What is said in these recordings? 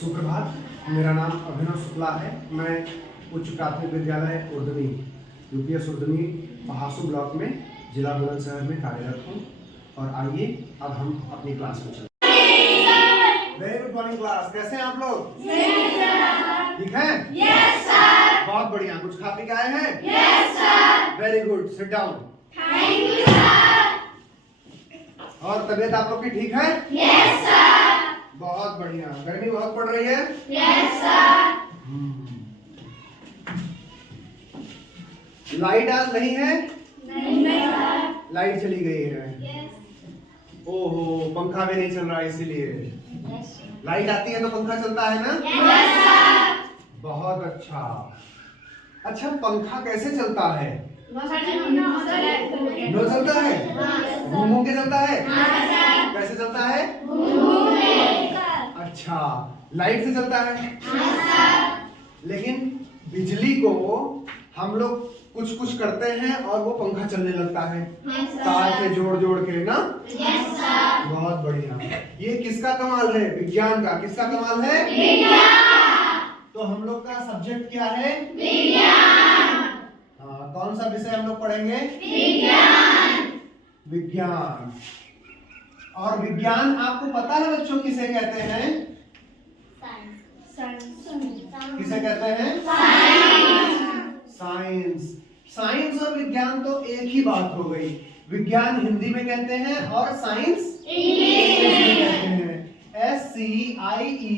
सुप्रभात, मेरा नाम अभिनव शुक्ला है। मैं उच्च प्राथमिक विद्यालय उर्दनी यूपीएस उर्दनी पहासू ब्लॉक में जिला बुलंदशहर में कार्यरत हूँ। और आइए अब हम अपनी क्लास में चलते हैं। वेरी गुड मॉर्निंग क्लास, कैसे हैं आप लोग? ठीक है? Yes sir. बहुत बढ़िया। कुछ खा पी के आए हैं? Yes sir. Very good, sit down. Thank you sir. और तबीयत आप लोग की ठीक है? Yes sir. बहुत बढ़िया। गर्मी बहुत पड़ रही है? Yes sir. लाइट आज नहीं है? नहीं सर। लाइट चली गई है। यस। ओहो, पंखा भी नहीं चल रहा है इसीलिए। लाइट आती है तो पंखा चलता है ना? Yes sir. बहुत अच्छा। अच्छा, पंखा कैसे चलता है? नो चलता है? घूम घूम के चलता है? कैसे चलता है? अच्छा, लाइट से चलता है। लेकिन बिजली को हम लोग कुछ कुछ करते हैं और वो पंखा चलने लगता है, तार से जोड़ जोड़ के ना। बहुत बढ़िया। ये किसका कमाल है? विज्ञान का। किसका कमाल है? तो हम लोग का सब्जेक्ट क्या है? हाँ, कौन सा विषय हम लोग पढ़ेंगे? विज्ञान। और विज्ञान आपको पता है बच्चों किसे कहते हैं? किसे कहते हैं? साइंस। साइंस और विज्ञान तो एक ही बात हो गई। विज्ञान हिंदी में कहते हैं और साइंस इंग्लिश में कहते हैं। SCIENCE।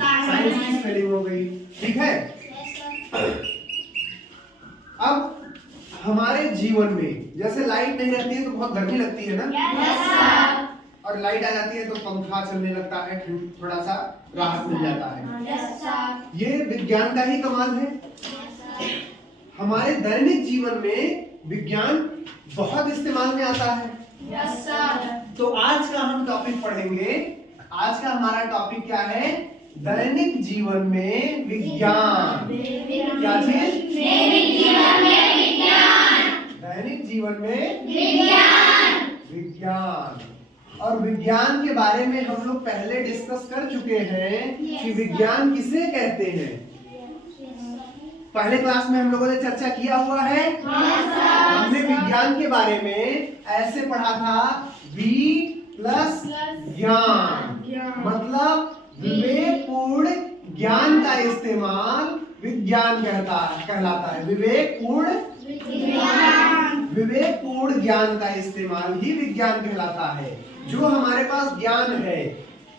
साइंस की स्पेलिंग हो गई। ठीक है? अब हमारे जीवन में जैसे लाइट नहीं रहती है तो बहुत गर्मी लगती है ना? और लाइट आ जाती है तो पंखा चलने लगता है, थोड़ा सा राहत मिल जाता है। ये विज्ञान का ही कमाल है। हमारे दैनिक जीवन में विज्ञान बहुत इस्तेमाल में आता है। तो आज का हम टॉपिक पढ़ेंगे। आज का हमारा टॉपिक क्या है? दैनिक जीवन में विज्ञान। क्या चीज? दैनिक जीवन में विज्ञान। और विज्ञान के बारे में हम लोग पहले डिस्कस कर चुके हैं कि विज्ञान किसे कहते हैं। पहले क्लास में हम लोगों ने चर्चा किया हुआ है। हमने विज्ञान के बारे में ऐसे पढ़ा था, वि प्लस ज्ञान, मतलब विवेकपूर्ण ज्ञान का इस्तेमाल विज्ञान कहलाता है। विवेकपूर्ण ज्ञान का इस्तेमाल ही विज्ञान कहलाता है। जो हमारे पास ज्ञान है,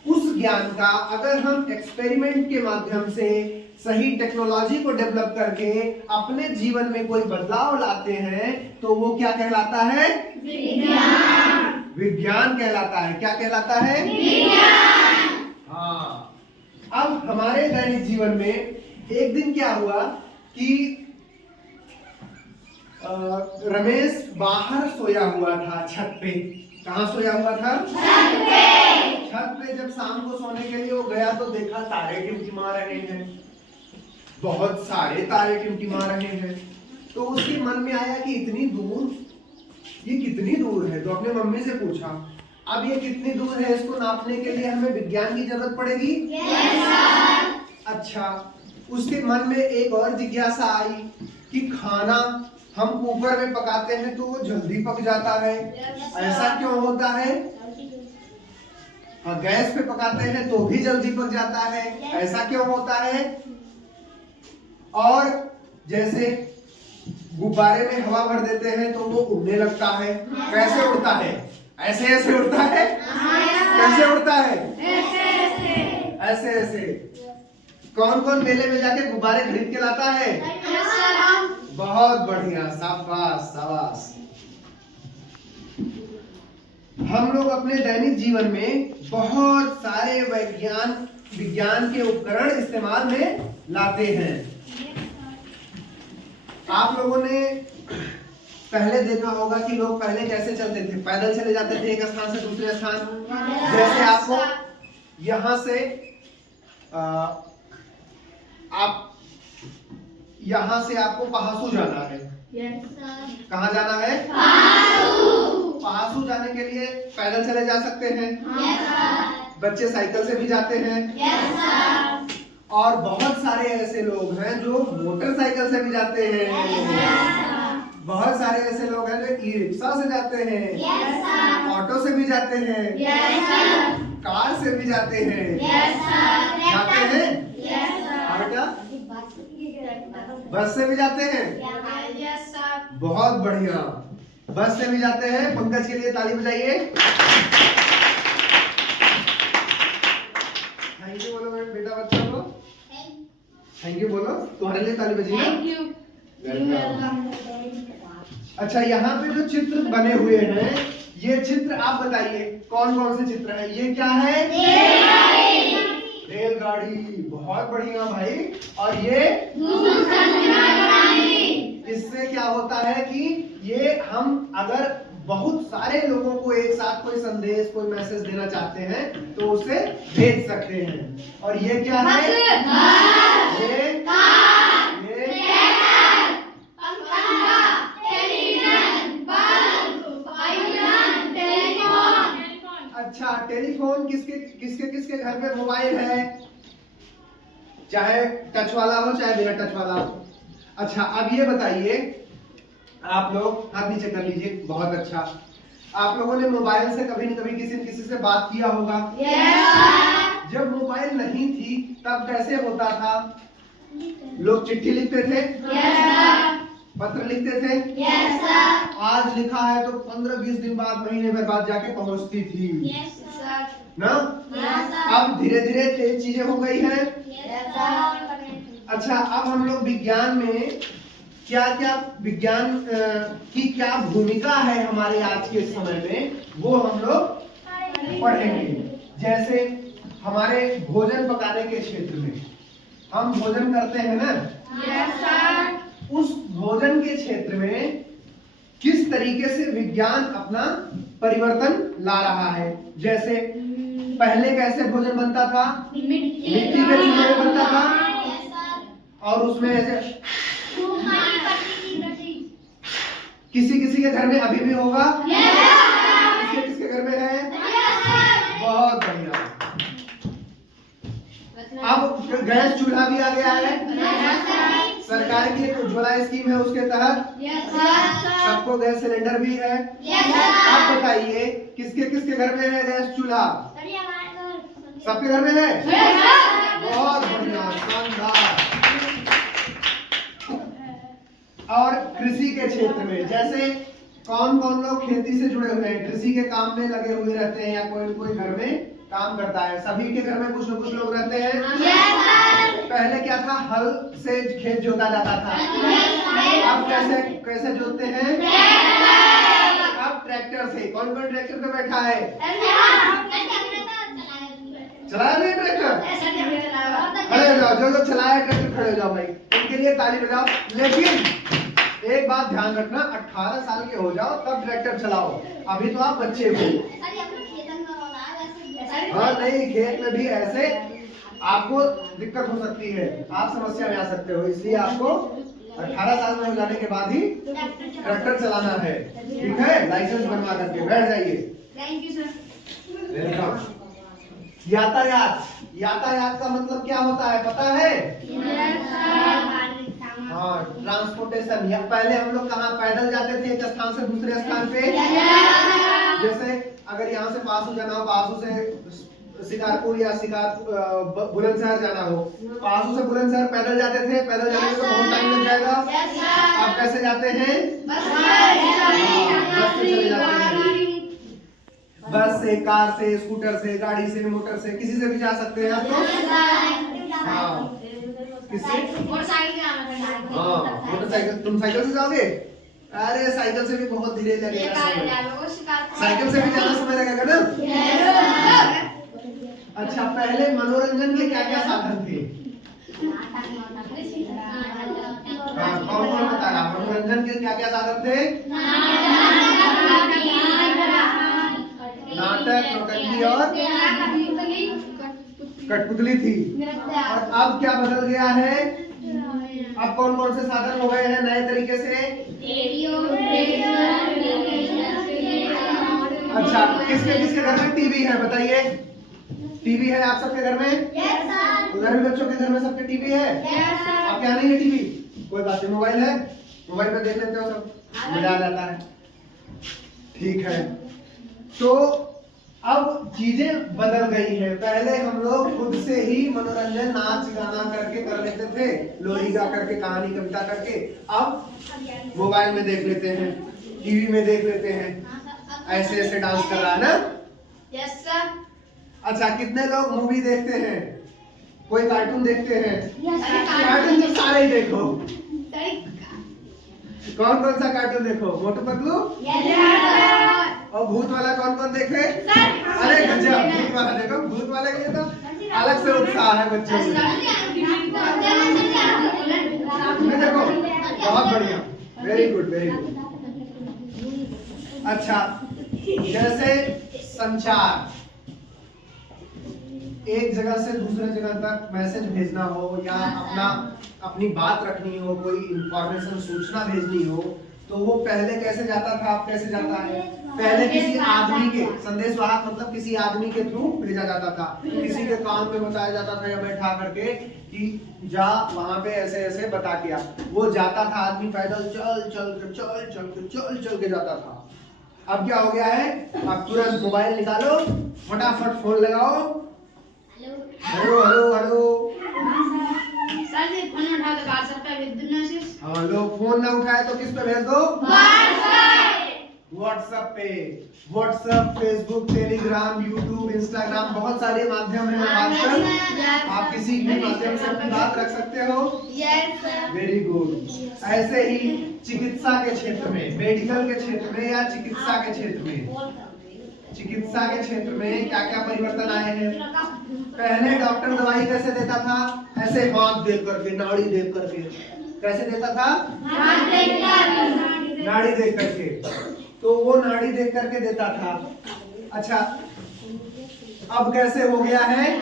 उस ज्ञान का अगर हम एक्सपेरिमेंट के माध्यम से सही टेक्नोलॉजी को डेवलप करके अपने जीवन में कोई बदलाव लाते हैं तो वो क्या कहलाता है? विज्ञान कहलाता है। क्या कहलाता है? हाँ। अब हमारे दैनिक जीवन में एक दिन क्या हुआ कि रमेश बाहर सोया हुआ था, छत पे। कहाँ सोया हुआ था? छत पे। जब शाम को सोने के लिए वो गया तो देखा तारे टिमटिमा रहे हैं, बहुत सारे तारे टिमटिमा रहे हैं। तो उसके मन में आया कि इतनी दूर, ये कितनी दूर है? तो अपने मम्मी से पूछा, अब ये कितनी दूर है, इसको नापने के लिए हमें विज्ञान की जरूरत पड़ेगी? अच्छा, उसके मन में एक और जिज्ञासा आई कि खाना हम कुकर में पकाते हैं तो वो जल्दी पक जाता है, ऐसा क्यों होता है? हाँ, गैस पे पकाते हैं तो भी जल्दी पक जाता है, ऐसा क्यों होता है? और जैसे गुब्बारे में हवा भर देते हैं तो वो उड़ने लगता है, कैसे उड़ता है? ऐसे ऐसे उड़ता है? कैसे उड़ता है? ऐसे ऐसे। कौन कौन मेले में जाके गुब्बारे खरीद के लाता है? बहुत बढ़िया, शाबाश शाबाश। हम लोग अपने दैनिक जीवन में बहुत सारे विज्ञान के उपकरण इस्तेमाल में लाते हैं। आप लोगों ने पहले देखा होगा कि लोग पहले कैसे चलते थे? पैदल चले जाते थे एक स्थान से दूसरे स्थान। जैसे आपको यहां से यहां से आपको पहासू जाना है। कहाँ जाना है? पहासू जाने के लिए पैदल चले जा सकते हैं। बच्चे साइकिल से भी जाते हैं। Yes, sir. और बहुत सारे ऐसे लोग हैं जो मोटरसाइकिल से भी जाते हैं। Yes, sir. बहुत सारे ऐसे लोग हैं जो ई रिक्शा से जाते हैं। Yes, sir. ऑटो से भी जाते हैं। Yes, sir. कार से भी जाते हैं। Yes, sir. जाते हैं? Yes, sir. हाँ बेटा, बस से भी जाते हैं। Yes, sir. बहुत बढ़िया, बस से भी जाते हैं। पंकज के लिए ताली बजाइए। थैंक यू बोलो बेटा बच्चों को। थैंक यू बोलो, तुम्हारे लिए ताली बजाइए। Thank you. अच्छा, यहाँ पे जो चित्र बने हुए हैं, ये चित्र आप बताइए कौन कौन से चित्र हैं? ये क्या है? रेलगाड़ी। बहुत बढ़िया भाई। और ये इससे क्या होता है कि ये हम अगर बहुत सारे लोगों को एक साथ कोई संदेश कोई मैसेज देना चाहते हैं तो उसे भेज सकते हैं। और ये क्या है? ये अच्छा, टेलीफोन किसके किसके किसके घर में मोबाइल है? चाहे टच वाला हो चाहे बिना टच वाला हो। अच्छा, अब ये बताइए, आप लोग हाथ नीचे कर लीजिए। बहुत अच्छा। आप लोगों ने मोबाइल से कभी न कभी किसी न किसी से बात किया होगा। जब मोबाइल नहीं थी तब कैसे होता था? लोग चिट्ठी लिखते थे, पत्र लिखते थे। आज लिखा है तो 15-20 दिन बाद, महीने भर बाद जाके पहुंचती थी ना। अब धीरे धीरे तेज चीजें हो गई हैं। अच्छा, अब हम लोग विज्ञान में क्या क्या विज्ञान की क्या भूमिका है हमारे आज के समय में, वो हम लोग पढ़ेंगे। जैसे हमारे भोजन पकाने के क्षेत्र में हम भोजन करते हैं ना, उस भोजन के क्षेत्र में किस तरीके से विज्ञान अपना परिवर्तन ला रहा है। जैसे पहले कैसे भोजन बनता था? मिट्टी के चूल्हे में बनता था, और उसमें ऐसे किसी किसी के घर में अभी भी होगा। किसके किसके घर में है? बहुत बढ़िया। अब गैस चूल्हा भी आ गया है। सरकार की एक उज्ज्वला स्कीम है, उसके तहत सबको गैस सिलेंडर भी है। आप बताइए किसके किसके घर में है गैस चूल्हा? सबके घर में है। बहुत बढ़िया, शानदार। और कृषि के क्षेत्र में जैसे कौन कौन लोग खेती से जुड़े हुए हैं, कृषि के काम में लगे हुए रहते हैं, या कोई कोई घर में काम करता है? सभी के घर में कुछ न कुछ लोग रहते हैं। पहले क्या था? हल से खेत जोता जाता था। अब कैसे कैसे जोतते हैं? अब ट्रैक्टर से। कौन कौन ट्रैक्टर पे बैठा है? चलाया नहीं ट्रैक्टर? खड़े हो जाओ, जो लोग चलाया ट्रैक्टर खड़े हो जाओ भाई, उनके लिए ताली बजाओ। लेकिन एक बात ध्यान रखना, 18 साल के हो जाओ तब ट्रैक्टर चलाओ, अभी तो आप बच्चे हो। हाँ नहीं, खेत में भी ऐसे आपको दिक्कत हो सकती है, आप समस्या में आ सकते हो, इसलिए आपको 18 साल में हो जाने के बाद ही ट्रैक्टर चलाना है। ठीक है, लाइसेंस बनवा करके बैठ जाइए। वेलकम। यातायात। यातायात का मतलब क्या होता है पता है? हाँ, ट्रांसपोर्टेशन। या पहले हम लोग कहाँ पैदल जाते थे एक स्थान से दूसरे स्थान पे? जैसे अगर यहाँ से पासू जाना हो, पासू से शिकारपुर या बुलंदशहर जाना हो, पासू से बुलंदशहर पैदल जाते थे। पैदल जाने में तो बहुत टाइम लग जाएगा। आप कैसे जाते हैं? बस से चले जाते हैं। बस से, कार से, स्कूटर से, गाड़ी से, मोटर से, किसी से भी जा सकते हैं आप लोग। हाँ, किससे? हाँ, मोटरसाइकिल। तुम साइकिल से जाओगे? अरे साइकिल से भी बहुत धीरे लगेगा। साइकिल से भी ज्यादा समय लगेगा ना। अच्छा, पहले मनोरंजन के क्या क्या साधन थे? हाँ, कौन कौन बता रहा? मनोरंजन के क्या क्या साधन थे? नाटक, नौटंकी और कठपुतली थी। और अब क्या बदल गया है? अब कौन कौन से साधन हो गए हैं नए तरीके से? अच्छा, किसके किसके घर में टीवी है बताइए? टीवी है आप सबके घर में? Yes, sir. उधर भी बच्चों के घर में सबके टीवी है? Yes, sir. आपके यहाँ नहीं है टीवी? कोई बात नहीं, मोबाइल है, मोबाइल पे देख लेते हो सब, मजा आ जाता है। ठीक है, तो अब चीजें बदल गई है। पहले हम लोग खुद से ही मनोरंजन नाच गाना करके कर लेते थे, लोरी गा करके, कहानी कविता करके। अब मोबाइल में देख लेते हैं, टीवी में देख लेते हैं, ऐसे ऐसे डांस कर रहा है ना। Yes, sir. अच्छा, कितने लोग मूवी देखते हैं? कोई कार्टून देखते हैं? Yes, sir. कार्टून तो सारे ही देखो। Sir. कौन कौन सा कार्टून देखो? मोटू पतलू? Yes, sir. और भूत वाला कौन कौन देखे? Sir. अरे गजब, भूत वाला देखो। भूत वाले के लिए तो अलग से उत्साह है बच्चों में। ये देखो, बहुत बढ़िया, वेरी गुड वेरी गुड। अच्छा, जैसे संचार, एक जगह से दूसरे जगह तक मैसेज भेजना हो या अपनी बात रखनी हो, कोई इंफॉर्मेशन सूचना भेजनी हो, तो वो पहले कैसे जाता था, अब कैसे जाता है? पहले किसी आदमी के, संदेश वाहक मतलब किसी आदमी के थ्रू भेजा जाता था, किसी के कान पे बताया जाता था या बैठा करके कि जा वहां पे ऐसे ऐसे बता के आ। वो जाता था आदमी पैदल, चल के जाता था। अब क्या हो गया है? अब तुरंत मोबाइल निकालो, फटाफट फोन लगाओ, हेलो हेलो हेलो। सर जी फोन उठा के व्हाट्सएप पे भेज दो मैसेज। हाँ, लोग फोन ना उठाए तो किस पे भेज दो? व्हाट्सएप पे। WhatsApp, Facebook, Telegram, YouTube, Instagram, बहुत सारे माध्यम है आजकल। आप किसी भी माध्यम से अपनी बात रख सकते हो। Yes, sir. Very good. ऐसे ही चिकित्सा के क्षेत्र में, मेडिकल के क्षेत्र में या चिकित्सा के क्षेत्र में क्या क्या परिवर्तन आए हैं? पहले डॉक्टर दवाई कैसे देता था? ऐसे हाथ देख करके, नाड़ी देख करके। कैसे देता था? नाड़ी देख करके। तो वो नाड़ी देख करके देता था। अच्छा, अब कैसे हो गया है?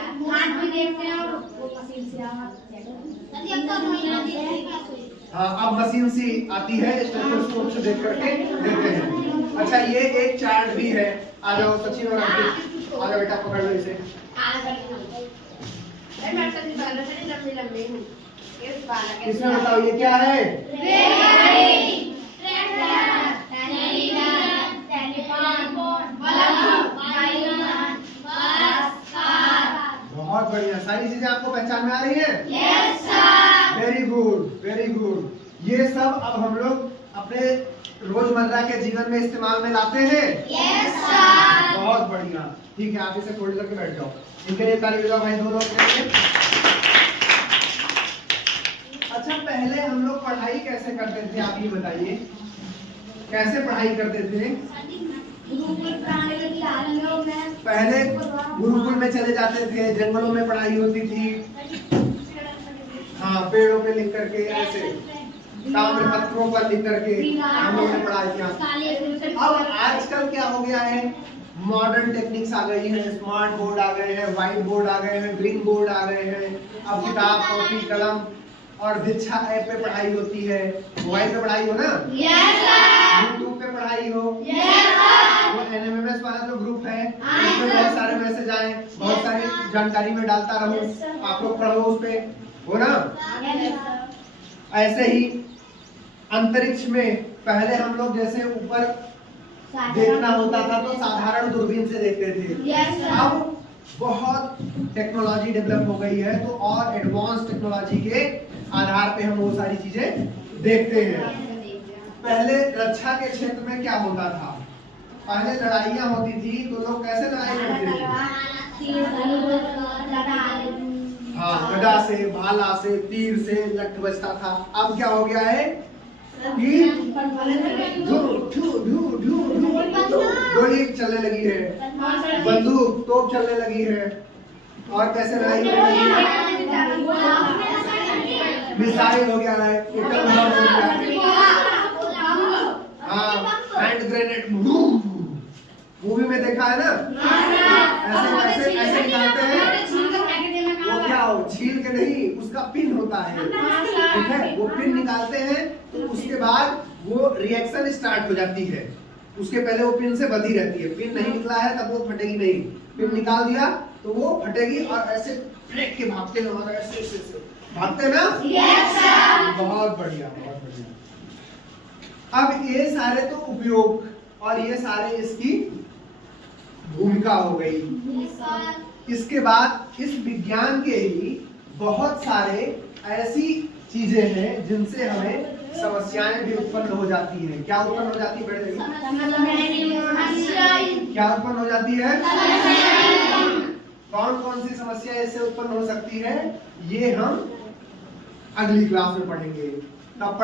हाँ, अब मशीन सी आती है, स्टेथोस्कोप से देख करके देते हैं। अच्छा, ये एक चार्ट भी है। आ जाओ सचिन और अंकित, आ जाओ बेटा, पकड़ लो इसे। इसमें बताओ ये क्या है? बहुत बढ़िया, सारी चीजें आपको पहचान में आ रही है? Yes, sir. Very good very good. ये सब अब हम लोग अपने रोजमर्रा के जीवन में इस्तेमाल में लाते हैं। Yes, sir. बहुत बढ़िया। ठीक है, आप इसे फोल्ड करके बैठ जाओ। इनके लिए ताली बजाओ भाई, दोनों के लिए। अच्छा, पहले हम लोग पढ़ाई कैसे करते थे, आप ये बताइए, कैसे पढ़ाई करते थे? पहले गुरुकुल में चले जाते थे, जंगलों में पढ़ाई होती थी। हाँ, पेड़ों पे लिख करके, ऐसे ताम्र पत्रों पर लिख करके हम लोगों ने पढ़ाई किया। अब आजकल क्या हो गया है? मॉडर्न टेक्निक्स आ गई है, स्मार्ट बोर्ड आ गए हैं, व्हाइट बोर्ड आ गए हैं, ग्रीन बोर्ड आ गए हैं। अब किताब, कॉपी, कलम और दीक्षा ऐप पे पढ़ाई होती है। मोबाइल पे पढ़ाई हो ना? Yes, sir. यूट्यूब पे पढ़ाई हो। Yes, sir. वो NMMS वाला जो ग्रुप है, उसमें बहुत सारे मैसेज आए, बहुत सारी जानकारी में डालता रहूं, आप लोग पढ़ो उस पे, हो ना? ऐसे ही अंतरिक्ष में पहले हम लोग जैसे ऊपर देखना होता था तो साधारण दूरबीन से देखते थे। Yes, sir. अब बहुत टेक्नोलॉजी डेवलप हो गई है, तो और एडवांस टेक्नोलॉजी के आधार पे हम वो सारी चीजें देखते हैं। पहले रक्षा के क्षेत्र में क्या होता था? पहले लड़ाइयाँ होती थी, तो लोग कैसे लड़ाई करते थे? हाँ, गदा से, भाला से, तीर से लठ बजता था। अब क्या हो गया है कि गोली चलने लगी है, बंदूक, तोप चलने लगी है, और कैसे लड़ाई होने लगी है? मिसाइल हो गया है, एकल बम हो गया है, हाँ, हैंड ग्रेनेड। मूवी में देखा है ना? ऐसे ऐसे ऐसे निकालते हैं, वो क्या हो, छील के नहीं, उसका पिन होता है, ठीक है? वो पिन निकालते हैं तो उसके बाद वो रिएक्शन स्टार्ट हो जाती है। उसके पहले वो पिन से बंधी रहती है, पिन नहीं निकला है तब वो फटेगी नहीं। पिन निकाल दिया तो वो फटेगी और ऐसे फेंक के भागते हैं और ऐसे ऐसे ऐसे भागते हैं ना। बहुत बढ़िया, बहुत बढ़िया। अब ये सारे तो उपयोग और ये सारे इसकी भूमिका हो गई। इसके बाद इस विज्ञान के ही बहुत सारे ऐसी चीजें हैं जिनसे हमें समस्याएं भी उत्पन्न हो जाती हैं। क्या उत्पन्न हो जाती है बेटे? क्या उत्पन्न हो जाती है? कौन कौन सी समस्या इससे उत्पन्न हो सकती है, ये हम अगली क्लास में पढ़ेंगे। तब